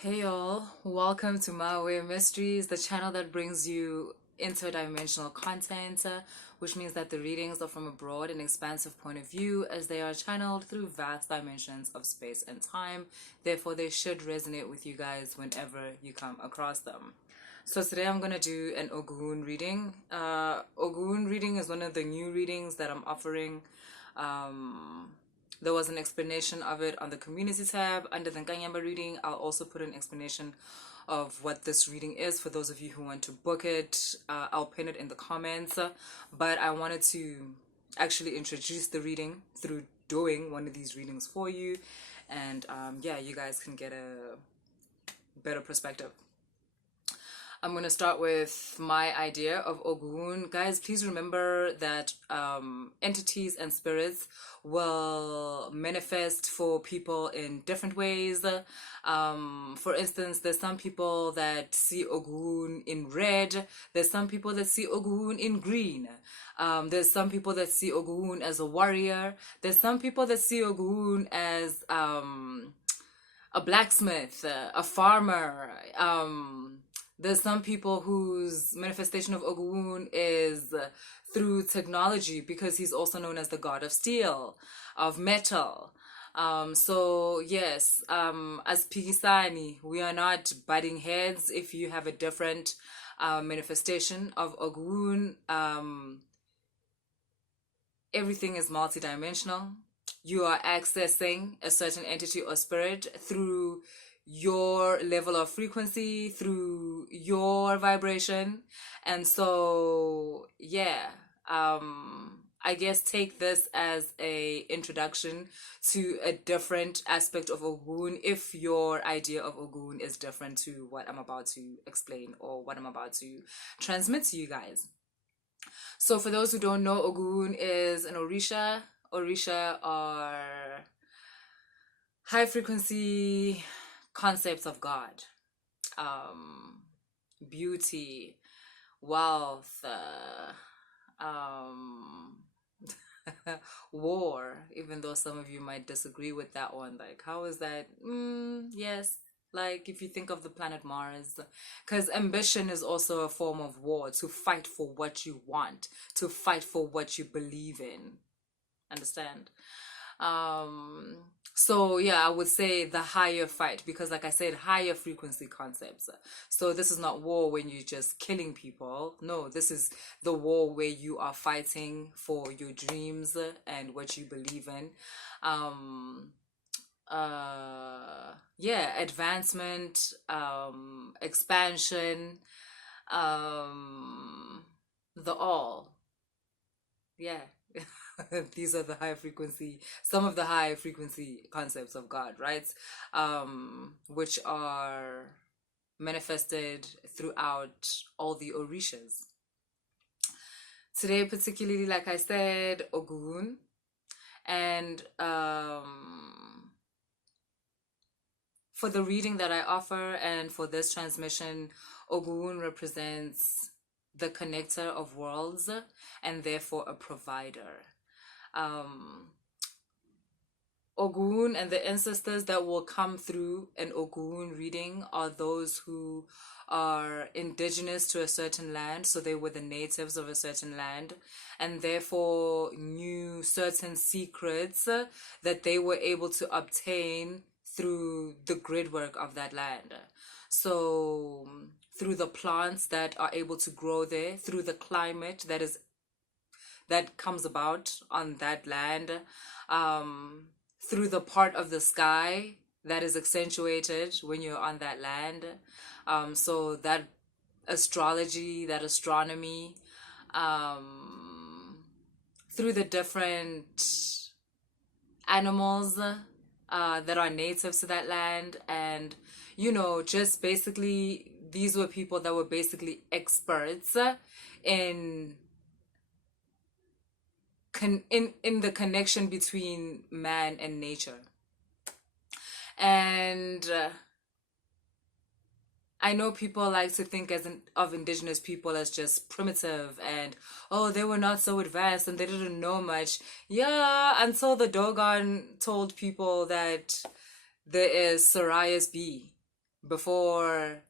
Hey y'all, welcome to My Way Mysteries, the channel that brings you interdimensional content, which means that the readings are from a broad and expansive point of view as they are channeled through vast dimensions of space and time. Therefore, they should resonate with you guys whenever you come across them. So today I'm going to do an Ogún reading. Ogún reading is one of the new readings that I'm offering. There was an explanation of it on the community tab under the Inkanyamba reading. I'll also put an explanation of what this reading is for those of you who want to book it. I'll pin it in the comments. But I wanted to actually introduce the reading through doing one of these readings for you. And yeah, you guys can get a better perspective. I'm going to start with my idea of Ogun. Guys, please remember that entities and spirits will manifest for people in different ways. For instance, there's some people that see Ogun in red. There's some people that see Ogun in green. There's some people that see Ogun as a warrior. There's some people that see Ogun as a blacksmith, a farmer. There's some people whose manifestation of Ogun is through technology because he's also known as the god of steel, of metal. So yes, as Pikisani, we are not butting heads. If you have a different manifestation of Ogun, everything is multidimensional. You are accessing a certain entity or spirit through your level of frequency, through your vibration. And so yeah, I guess take this as a introduction to a different aspect of Ogun if your idea of Ogun is different to what I'm about to explain or what I'm about to transmit to you guys. So for those who don't know, Ogun is an orisha. Orisha are high frequency concepts of God, beauty, wealth, war, even though some of you might disagree with that one. Like, how is that? Yes, like if you think of the planet Mars, because ambition is also a form of war, to fight for what you want, to fight for what you believe in. Understand? So yeah, I would say the higher fight, because like I said, higher frequency concepts. So this is not war when you're just killing people. No, this is the war where you are fighting for your dreams and what you believe in. Yeah, advancement, expansion, the all. Yeah. These are the high frequency, some of the high frequency concepts of God, right? Which are manifested throughout all the orishas. Today, particularly, like I said, Ogun. And for the reading that I offer and for this transmission, Ogun represents the connector of worlds and therefore a provider. Ogun and the ancestors that will come through an Ogun reading are those who are indigenous to a certain land, so they were the natives of a certain land, and therefore knew certain secrets that they were able to obtain through the gridwork of that land. So through the plants that are able to grow there, through the climate that comes about on that land, through the part of the sky that is accentuated when you're on that land. So that astrology, that astronomy, through the different animals that are native to that land. And, you know, just basically, these were people that were basically experts in the connection between man and nature. And I know people like to think of indigenous people as just primitive and, oh, they were not so advanced and they didn't know much. Yeah, until the Dogon told people that there is Sirius B before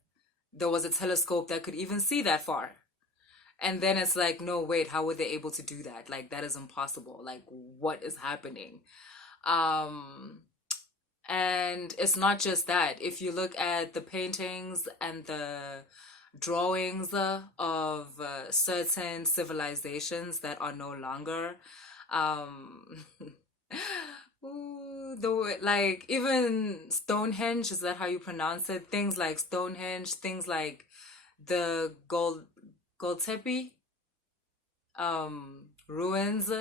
there was a telescope that could even see that far. And then it's like, no, wait, how were they able to do that? Like, that is impossible. Like, what is happening? Um, and it's not just that. If you look at the paintings and the drawings of certain civilizations that are no longer, um, ooh, like even Stonehenge, is that how you pronounce it? Things like Stonehenge, things like the Goltepe ruins,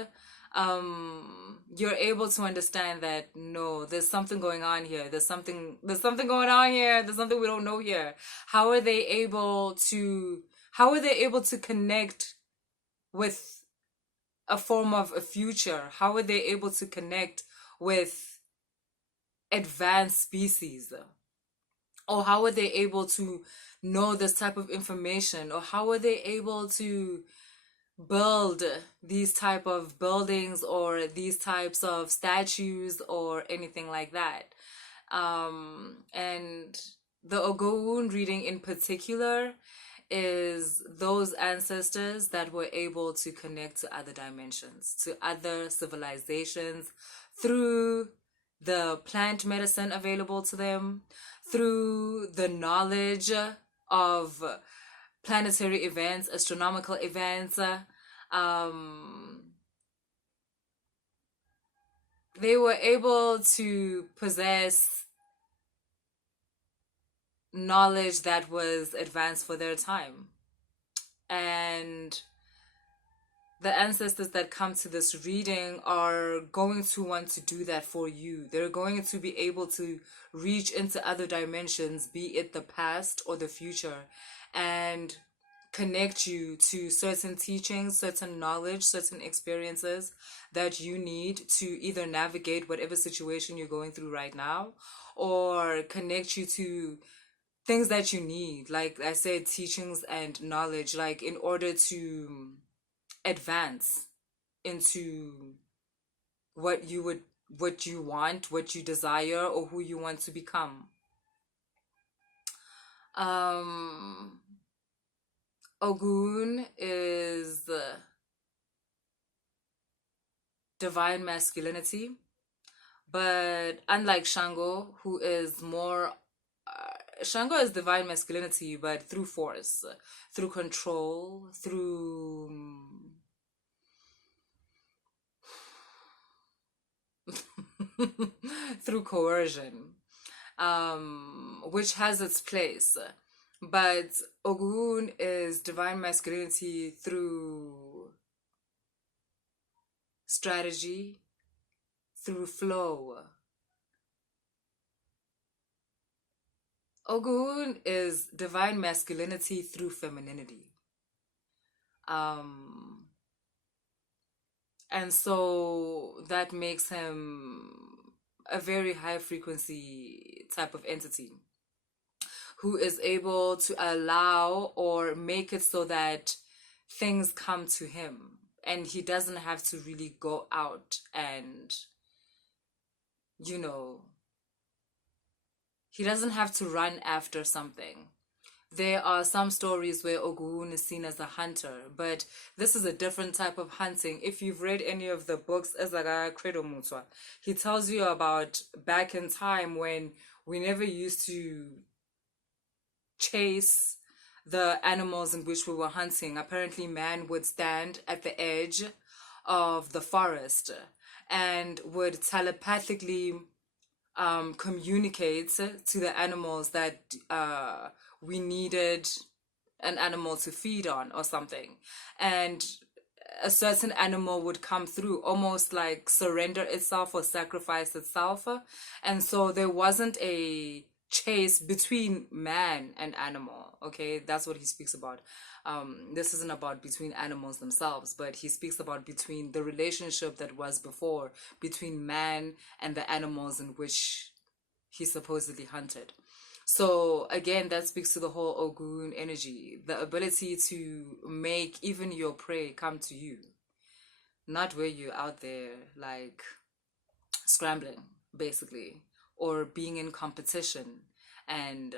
you're able to understand that no, there's something going on here. There's something going on here. There's something we don't know here. How are they able to connect with a form of a future? How are they able to connect with advanced species? Or how are they able to know this type of information? Or how are they able to build these type of buildings or these types of statues or anything like that? And the Ogun reading in particular is those ancestors that were able to connect to other dimensions, to other civilizations through the plant medicine available to them, through the knowledge of planetary events, astronomical events. They were able to possess knowledge that was advanced for their time. And the ancestors that come to this reading are going to want to do that for you. They're going to be able to reach into other dimensions, be it the past or the future, and connect you to certain teachings, certain knowledge, certain experiences that you need to either navigate whatever situation you're going through right now, or connect you to things that you need. Like I said, teachings and knowledge, like in order to advance into what you want, what you desire, or who you want to become. Ogun is divine masculinity, but unlike Shango, who is more Shango is divine masculinity, but through force, through control, through coercion, which has its place. But Ogun is divine masculinity through strategy, through flow. Ogun is divine masculinity through femininity. And so that makes him a very high frequency type of entity who is able to allow or make it so that things come to him and he doesn't have to really go out and, he doesn't have to run after something. There are some stories where Ogun is seen as a hunter, but this is a different type of hunting. If you've read any of the books, Ezaga Credo Mutwa, he tells you about back in time when we never used to chase the animals in which we were hunting. Apparently, man would stand at the edge of the forest and would telepathically communicate to the animals that we needed an animal to feed on or something. And a certain animal would come through, almost like surrender itself or sacrifice itself. And so there wasn't a chase between man and animal. Okay, that's what he speaks about. This isn't about between animals themselves, but he speaks about between the relationship that was before between man and the animals in which he supposedly hunted. So again, that speaks to the whole Ogun energy, the ability to make even your prey come to you, not where you're out there like scrambling basically, or being in competition and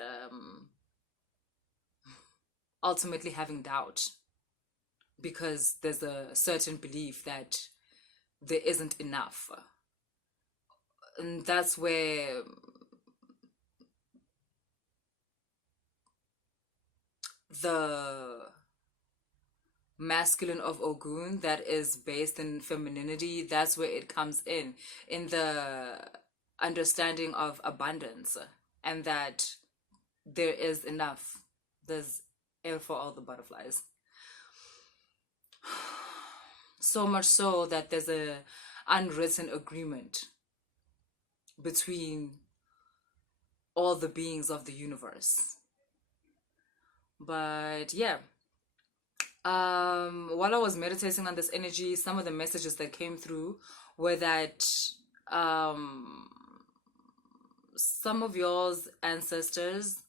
ultimately having doubt because there's a certain belief that there isn't enough. And that's where the masculine of Ogun that is based in femininity, that's where it comes in the understanding of abundance, and that there is enough. There's air for all the butterflies. So much so that there's a unwritten agreement between all the beings of the universe. But yeah, while I was meditating on this energy, some of the messages that came through were that some of y'all's ancestors,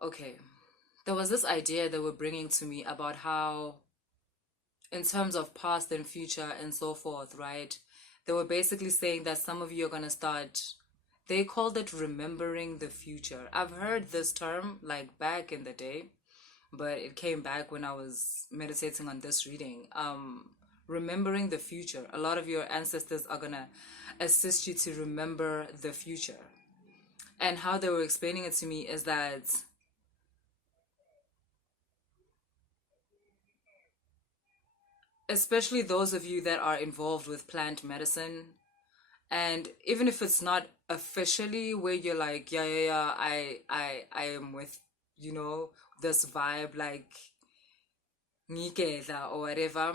okay, there was this idea they were bringing to me about how, in terms of past and future and so forth, right? They were basically saying that some of you are going to start, they called it remembering the future. I've heard this term like back in the day, but it came back when I was meditating on this reading. Remembering the future. A lot of your ancestors are going to assist you to remember the future. And how they were explaining it to me is that especially those of you that are involved with plant medicine, and even if it's not officially where you're like, yeah, I am with, this vibe, like ngikela or whatever.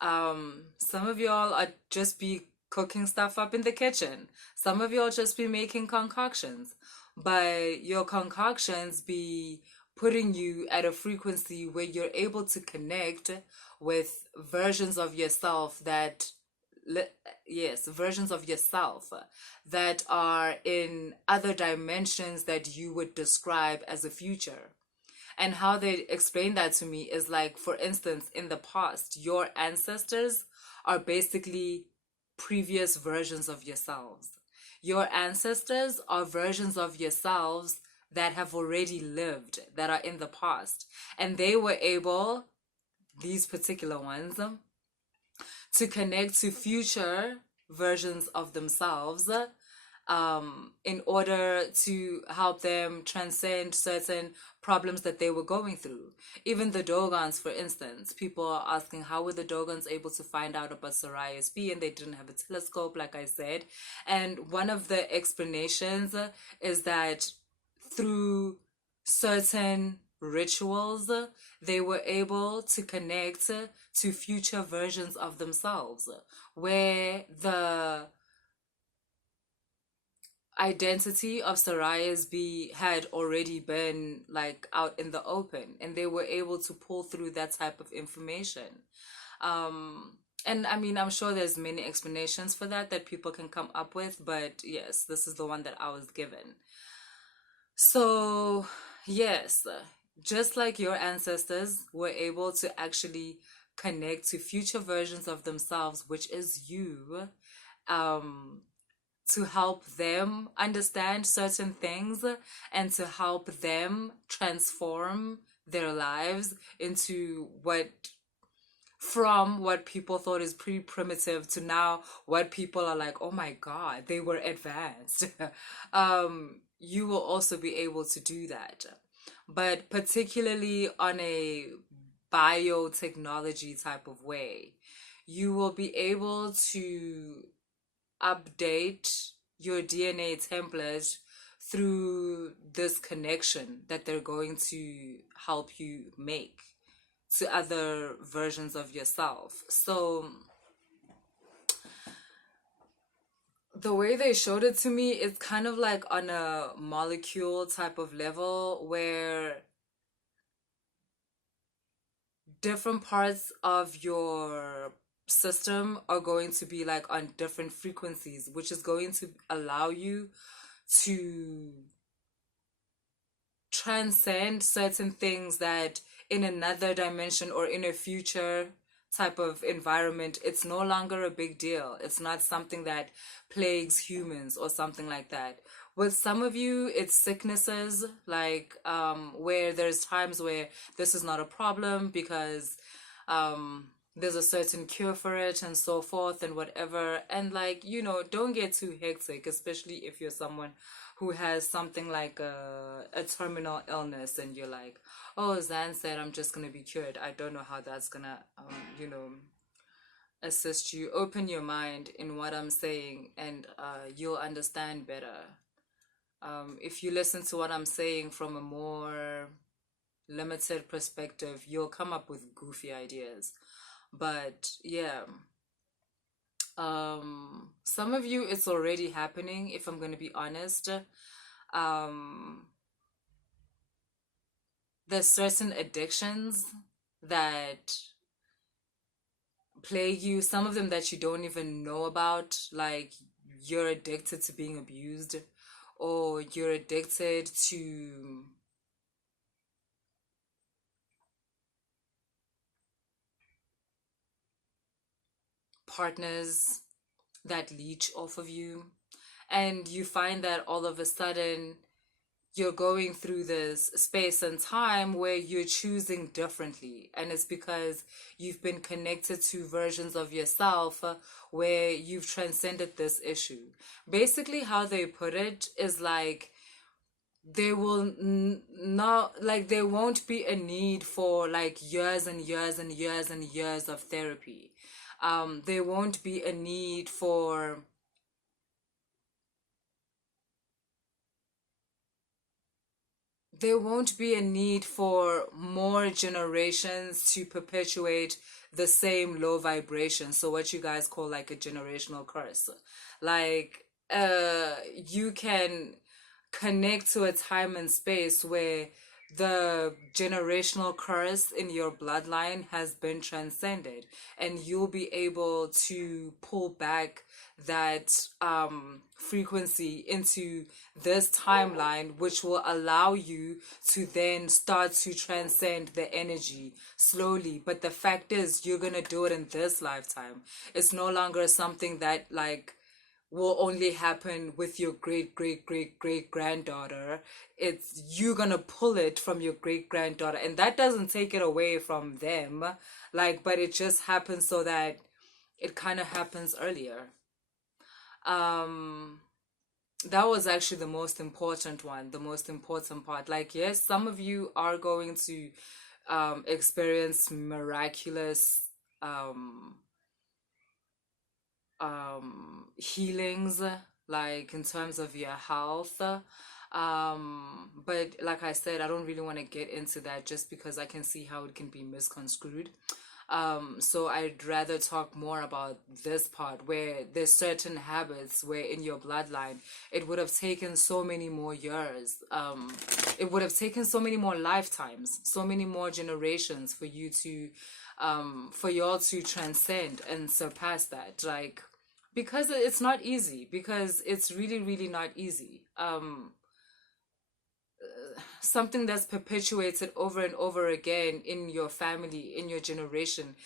Some of y'all are just be cooking stuff up in the kitchen. Some of y'all just be making concoctions, but your concoctions be putting you at a frequency where you're able to connect with versions of yourself that yes, versions of yourself that are in other dimensions that you would describe as a future. And how they explain that to me is like, for instance, in the past, your ancestors are basically previous versions of yourselves. Your ancestors are versions of yourselves that have already lived, that are in the past. And they were able, these particular ones, to connect to future versions of themselves in order to help them transcend certain problems that they were going through. Even the Dogons, for instance, people are asking how were the Dogons able to find out about Sariah's B, and they didn't have a telescope, like I said. And one of the explanations is that through certain rituals, they were able to connect to future versions of themselves, where the identity of Sariah's B had already been like out in the open, and they were able to pull through that type of information. And I mean, I'm sure there's many explanations for that people can come up with, but yes, this is the one that I was given. So yes, just like your ancestors were able to actually connect to future versions of themselves, which is you, to help them understand certain things and to help them transform their lives into from what people thought is pretty primitive to now what people are like, oh my God, they were advanced. You will also be able to do that. But particularly on a biotechnology type of way, you will be able to update your DNA template through this connection that they're going to help you make to other versions of yourself. So the way they showed it to me is kind of like on a molecule type of level where different parts of your system are going to be like on different frequencies, which is going to allow you to transcend certain things that in another dimension or in a future type of environment, it's no longer a big deal. It's not something that plagues humans or something like that. With some of you, it's sicknesses, like where there's times where this is not a problem because there's a certain cure for it and so forth and whatever. And like, don't get too hectic, especially if you're someone who has something like a terminal illness and you're like, oh, Zanne said I'm just going to be cured. I don't know how that's going to, assist you. Open your mind in what I'm saying and you'll understand better. If you listen to what I'm saying from a more limited perspective, you'll come up with goofy ideas. But yeah, some of you, it's already happening, if I'm going to be honest. There's certain addictions that plague you, some of them that you don't even know about, like you're addicted to being abused, or you're addicted to partners that leech off of you, and you find that all of a sudden you're going through this space and time where you're choosing differently, and it's because you've been connected to versions of yourself where you've transcended this issue. Basically, how they put it is like there will not, like, there won't be a need for like years and years and years and years of therapy. There won't be a need for more generations to perpetuate the same low vibration. So what you guys call like a generational curse. Like you can connect to a time and space where the generational curse in your bloodline has been transcended, and you'll be able to pull back that frequency into this timeline, which will allow you to then start to transcend the energy slowly. But the fact is, you're gonna do it in this lifetime. It's no longer something that like will only happen with your great great great great granddaughter. It's you gonna pull it from your great granddaughter, and that doesn't take it away from them, like, but it just happens so that it kind of happens earlier. um that was actually the most important one, the most important part. Like, yes, some of you are going to experience miraculous um healings, like in terms of your health. But like I said, I don't really want to get into that just because I can see how it can be misconstrued. So I'd rather talk more about this part where there's certain habits where in your bloodline it would have taken so many more years. It would have taken so many more lifetimes, so many more generations for you to for y'all to transcend and surpass that. Like, because it's not easy, because it's really really not easy. Something that's perpetuated over and over again in your family, in your generation,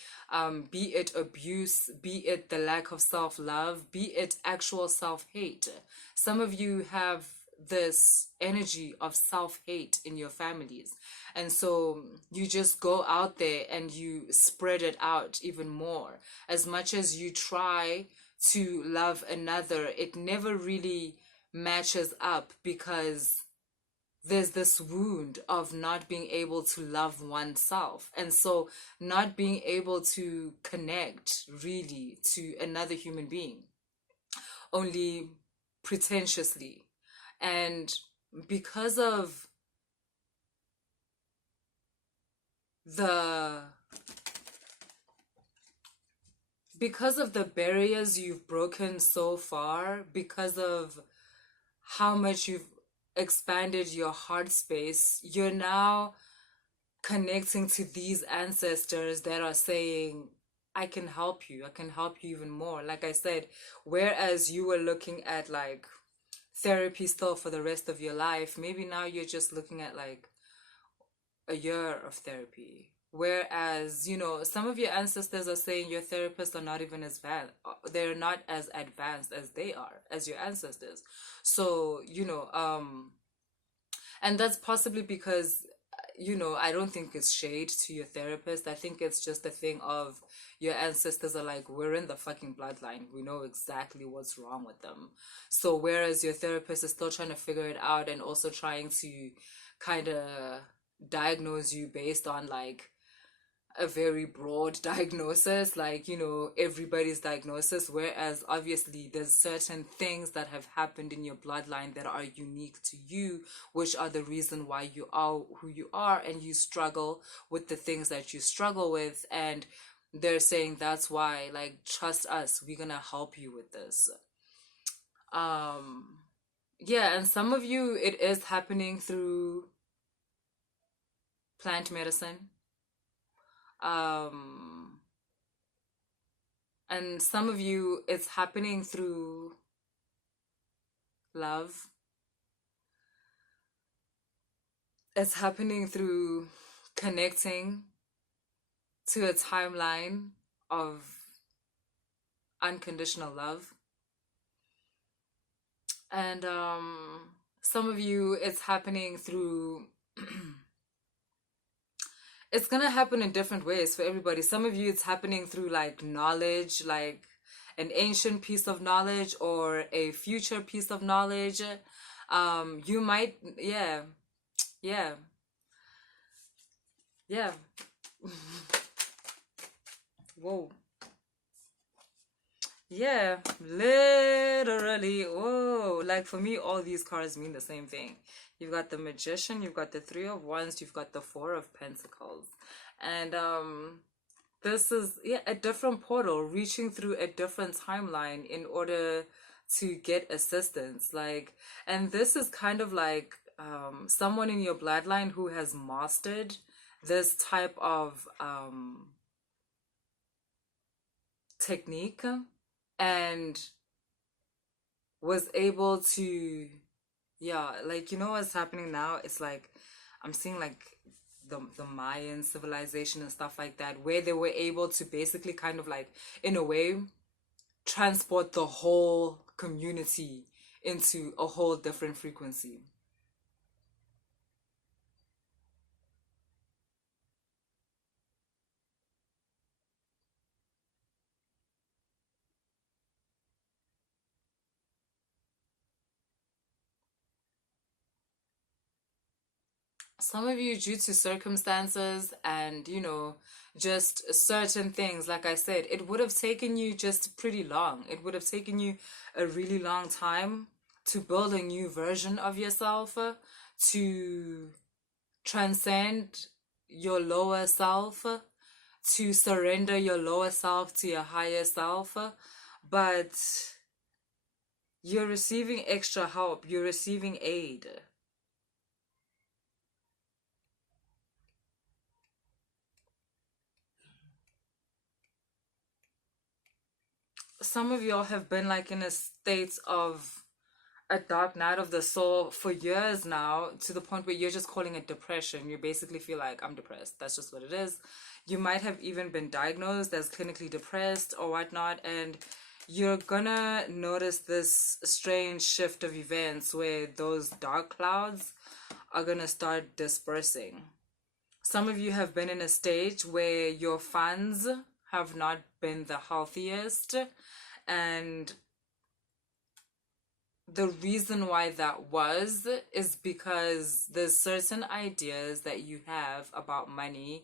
be it abuse, be it the lack of self-love, be it actual self-hate. Some of you have this energy of self-hate in your families, and so you just go out there and you spread it out even more. As much as you try to love another, it never really matches up, because there's this wound of not being able to love oneself, and so not being able to connect really to another human being, only pretentiously. And because of the barriers you've broken so far, because of how much you've expanded your heart space, you're now connecting to these ancestors that are saying, I can help you. I can help you even more. Like I said, whereas you were looking at like therapy still for the rest of your life, maybe now you're just looking at like a year of therapy, Whereas, some of your ancestors are saying your therapists are not even they're not as advanced as they are, as your ancestors. So, and that's possibly because, I don't think it's shade to your therapist. I think it's just a thing of your ancestors are like, we're in the fucking bloodline. We know exactly what's wrong with them. So whereas your therapist is still trying to figure it out and also trying to kind of diagnose you based on like a very broad diagnosis, like, everybody's diagnosis, whereas obviously there's certain things that have happened in your bloodline that are unique to you, which are the reason why you are who you are, and you struggle with the things that you struggle with. And they're saying that's why, like, trust us, we're gonna help you with this. um yeah, and some of you, it is happening through plant medicine. um and some of you, it's happening through love. It's happening through connecting to a timeline of unconditional love. And some of you, it's happening through it's gonna happen in different ways for everybody. Some of you, it's happening through like knowledge, like an ancient piece of knowledge or a future piece of knowledge. You might, yeah, yeah, yeah. Whoa. Yeah, literally. Whoa. Like for me, all these cards mean the same thing. You've got the Magician, you've got the Three of Wands, you've got the Four of Pentacles. And this is, yeah, a different portal reaching through a different timeline in order to get assistance. Like, and this is kind of like someone in your bloodline who has mastered this type of technique and was able to, yeah, like, what's happening now, it's like I'm seeing like the Mayan civilization and stuff like that, where they were able to basically kind of like, in a way, transport the whole community into a whole different frequency. Some of you, due to circumstances and, just certain things, like I said, it would have taken you just pretty long. It would have taken you a really long time to build a new version of yourself, to transcend your lower self, to surrender your lower self to your higher self. But you're receiving extra help, you're receiving aid. Some of y'all have been like in a state of a dark night of the soul for years now, to the point where you're just calling it depression. You basically feel like, I'm depressed. That's just what it is. You might have even been diagnosed as clinically depressed or whatnot, and you're gonna notice this strange shift of events where those dark clouds are gonna start dispersing. Some of you have been in a stage where your funds have not been the healthiest, and the reason why that is because there's certain ideas that you have about money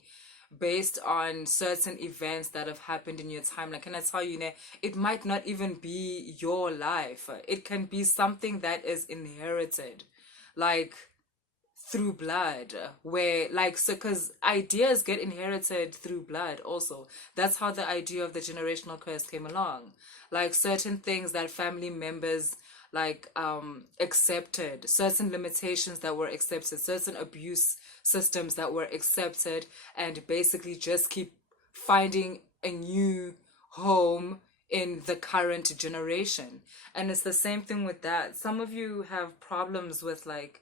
based on certain events that have happened in your time. Like, can I tell you, it might not even be your life. It can be something that is inherited, like through blood, where, like, so, because ideas get inherited through blood also. That's how the idea of the generational curse came along. Like, certain things that family members like accepted, certain limitations that were accepted, certain abuse systems that were accepted, and basically just keep finding a new home in the current generation. And it's the same thing with that. Some of you have problems with like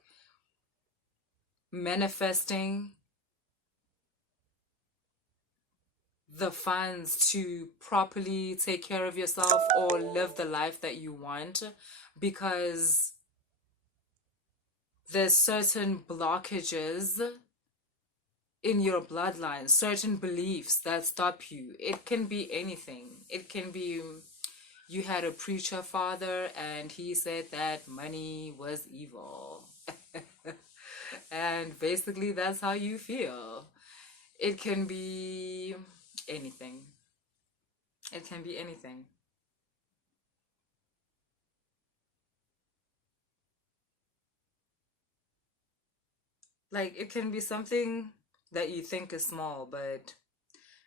manifesting the funds to properly take care of yourself or live the life that you want, because there's certain blockages in your bloodline, certain beliefs that stop you. It can be anything. It can be you had a preacher father and he said that money was evil. And basically that's how you feel. It can be anything. It can be anything. Like, it can be something that you think is small, but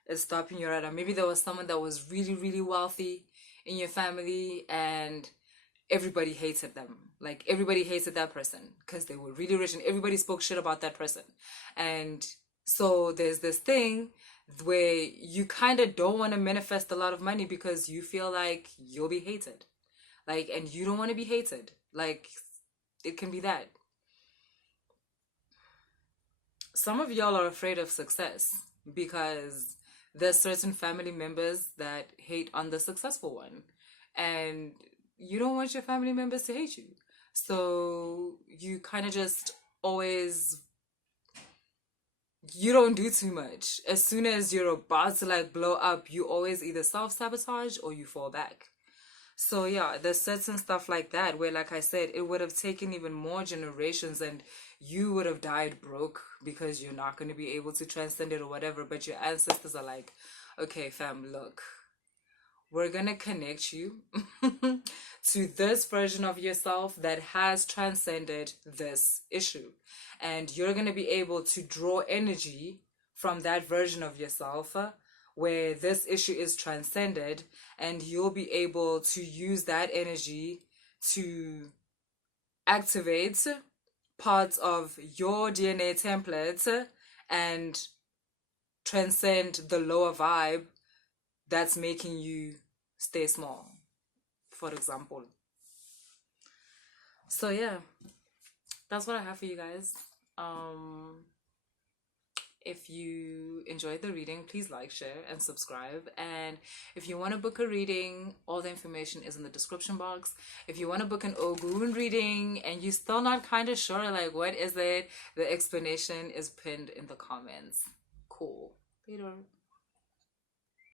it's stopping you right now. Maybe there was someone that was really, really wealthy in your family and everybody hated them. Like, everybody hated that person because they were really rich and everybody spoke shit about that person. And so there's this thing where you kind of don't want to manifest a lot of money because you feel like you'll be hated. Like, and you don't want to be hated. Like, it can be that. Some of y'all are afraid of success because there's certain family members that hate on the successful one, and you don't want your family members to hate you, so you kind of just always, you don't do too much. As soon as you're about to like blow up, you always either self-sabotage or you fall back. So yeah, there's certain stuff like that where, like I said, it would have taken even more generations and you would have died broke because you're not going to be able to transcend it or whatever. But your ancestors are like, okay, fam, look, we're going to connect you to this version of yourself that has transcended this issue. And you're going to be able to draw energy from that version of yourself where this issue is transcended, and you'll be able to use that energy to activate parts of your DNA template and transcend the lower vibe that's making you stay small, for example. So yeah, that's what I have for you guys. If you enjoyed the reading, please like, share, and subscribe. And if you want to book a reading, all the information is in the description box. If you want to book an Ogun reading and you're still not kind of sure, like, what is it? The explanation is pinned in the comments. Cool. Later.